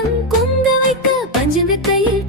இதயம் கொங்க வைக்க பஞ்சு வித்தையில்